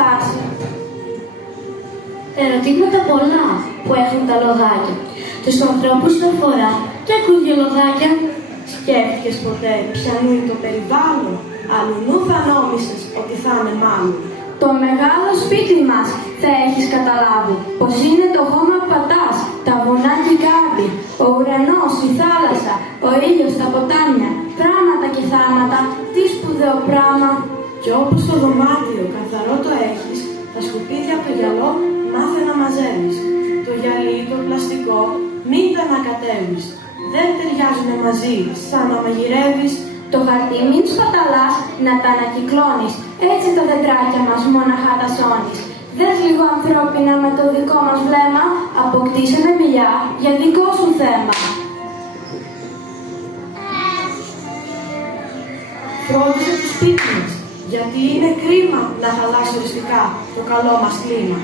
φτάσει. Ερωτήματα πολλά που έχουν τα λοδάκια. Τους ανθρώπους αφορά και ακούγε λοδάκια. Σκέφτηκες ποτέ ποιανού είναι το περιβάλλον? Αλλουνού θα νόμισες ότι θα είναι μάλλον. Το μεγάλο σπίτι μας θα έχεις καταλάβει πως είναι το χώμα που πατάς, τα βουνά και η κάρπη, ο ουρανός, η θάλασσα, ο ήλιος, τα ποτάμια, πράγματα και θάματα, τι σπουδαίο πράγμα. Κι όπως το δωμάτιο καθαρό το έχεις, τα σκουπίδια από το γυαλό μάθε να μαζεύεις. Το γυαλί, το πλαστικό, μην τα ανακατεύεις. Δεν ταιριάζουνε μαζί, σαν να μαγειρεύεις. Το χαρτί μην σπαταλάς, να τα ανακυκλώνεις. Έτσι τα δεντράκια μας μόναχα τα σώνεις. Δες λίγο ανθρώπινα με το δικό μας βλέμμα, αποκτήσαμε μιλιά για δικό σου θέμα. Φρόντισε το σπίτι μας, γιατί είναι κρίμα να χαλάσει οριστικά το καλό μας κλίμα.